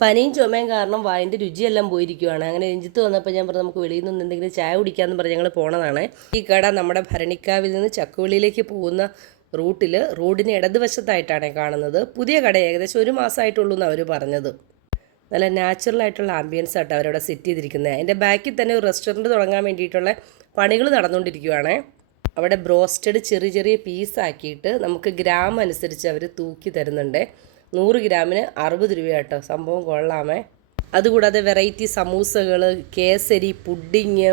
പനിയും ചുമയും കാരണം വായിൻ്റെ രുചിയെല്ലാം പോയിരിക്കുവാണ്. അങ്ങനെ രഞ്ജിത്ത് വന്നപ്പോൾ ഞാൻ പറഞ്ഞു നമുക്ക് വെളിയിൽ നിന്ന് എന്തെങ്കിലും ചായ കുടിക്കാമെന്ന് പറഞ്ഞ് ഞങ്ങൾ പോണതാണ്. ഈ കട നമ്മുടെ ഭരണിക്കാവിൽ നിന്ന് ചക്കുവെളിയിലേക്ക് പോകുന്ന റോഡിന് ഇടതുവശത്തായിട്ടാണ് കാണുന്നത്. പുതിയ കട ഏകദേശം 1 മാസമായിട്ടുള്ളൂ എന്നാണ് അവർ പറഞ്ഞത്. നല്ല നാച്ചുറലായിട്ടുള്ള ആംബിയൻസ് ആട്ടോ അവരവിടെ സെറ്റ് ചെയ്തിരിക്കുന്നത്. അതിൻ്റെ ബാക്കിൽ തന്നെ ഒരു റെസ്റ്റോറൻറ്റ് തുടങ്ങാൻ വേണ്ടിയിട്ടുള്ള പണികൾ നടന്നുകൊണ്ടിരിക്കുകയാണ്. അവിടെ ബ്രോസ്റ്റഡ് ചെറിയ ചെറിയ പീസാക്കിയിട്ട് നമുക്ക് ഗ്രാം അനുസരിച്ച് അവർ തൂക്കി തരുന്നുണ്ട്. 100 ഗ്രാമിന് 60 രൂപ കേട്ടോ. സംഭവം കൊള്ളാമേ. അതുകൂടാതെ വെറൈറ്റി സമൂസകൾ, കേസരി, പുഡിങ്,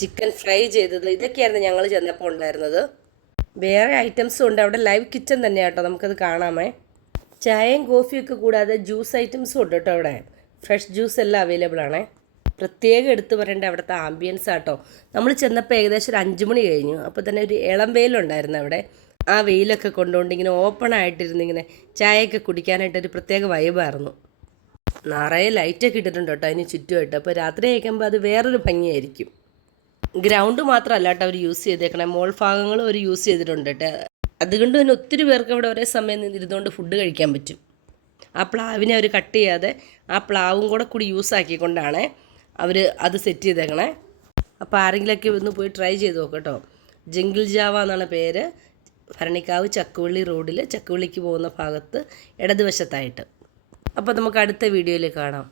ചിക്കൻ ഫ്രൈ ചെയ്തത്, ഇതൊക്കെയായിരുന്നു ഞങ്ങൾ ചെന്നപ്പോൾ ഉണ്ടായിരുന്നത്. വേറെ ഐറ്റംസും ഉണ്ട്. അവിടെ ലൈവ് കിച്ചൺ തന്നെയാണ് കേട്ടോ, നമുക്കത് കാണാമേ. ചായയും കോഫിയൊക്കെ കൂടാതെ ജ്യൂസ് ഐറ്റംസും ഉണ്ട് കേട്ടോ. അവിടെ ഫ്രഷ് ജ്യൂസ് എല്ലാം അവൈലബിൾ ആണേ. പ്രത്യേകം എടുത്തു പറയേണ്ട അവിടുത്തെ ആംബിയൻസ് ആട്ടോ. നമ്മൾ ചെന്നപ്പോൾ ഏകദേശം ഒരു 5 മണി കഴിഞ്ഞു. അപ്പോൾ തന്നെ ഒരു ഇളം വെയിലുണ്ടായിരുന്നു അവിടെ. ആ വെയിലൊക്കെ കൊണ്ടുകൊണ്ട് ഇങ്ങനെ ഓപ്പൺ ആയിട്ടിരുന്ന് ഇങ്ങനെ ചായയൊക്കെ കുടിക്കാനായിട്ടൊരു പ്രത്യേക വൈബായിരുന്നു. നിറയെ ലൈറ്റൊക്കെ ഇട്ടിട്ടുണ്ട് കേട്ടോ അതിന് ചുറ്റുമായിട്ട്. അപ്പോൾ രാത്രി കഴിക്കുമ്പോൾ അത് വേറൊരു ഭംഗിയായിരിക്കും. ഗ്രൗണ്ട് മാത്രമല്ല കേട്ടോ അവർ യൂസ് ചെയ്തേക്കണേ, മോൾ ഭാഗങ്ങളും അവർ യൂസ് ചെയ്തിട്ടുണ്ട് കേട്ടോ. അതുകൊണ്ട് തന്നെ ഒത്തിരി പേർക്ക് അവിടെ ഒരേ സമയം ഇരുന്നുകൊണ്ട് ഫുഡ് കഴിക്കാൻ പറ്റും. ആ പ്ലാവിനെ അവർ കട്ട് ചെയ്യാതെ ആ പ്ലാവും കൂടി യൂസ് ആക്കിക്കൊണ്ടാണ് അവർ അത് സെറ്റ് ചെയ്തേക്കണേ. അപ്പോൾ ആരെങ്കിലുമൊക്കെ ഒന്ന് പോയി ട്രൈ ചെയ്ത് നോക്കട്ടോ. ജംഗിൾ ജാവ എന്നാണ് പേര്. ഭരണിക്കാവ് ചക്കുവള്ളി റോഡിൽ ചക്കുവള്ളിക്ക് പോകുന്ന ഭാഗത്ത് ഇടതുവശത്തായിട്ട്. അപ്പോൾ നമുക്ക് അടുത്ത വീഡിയോയിൽ കാണാം.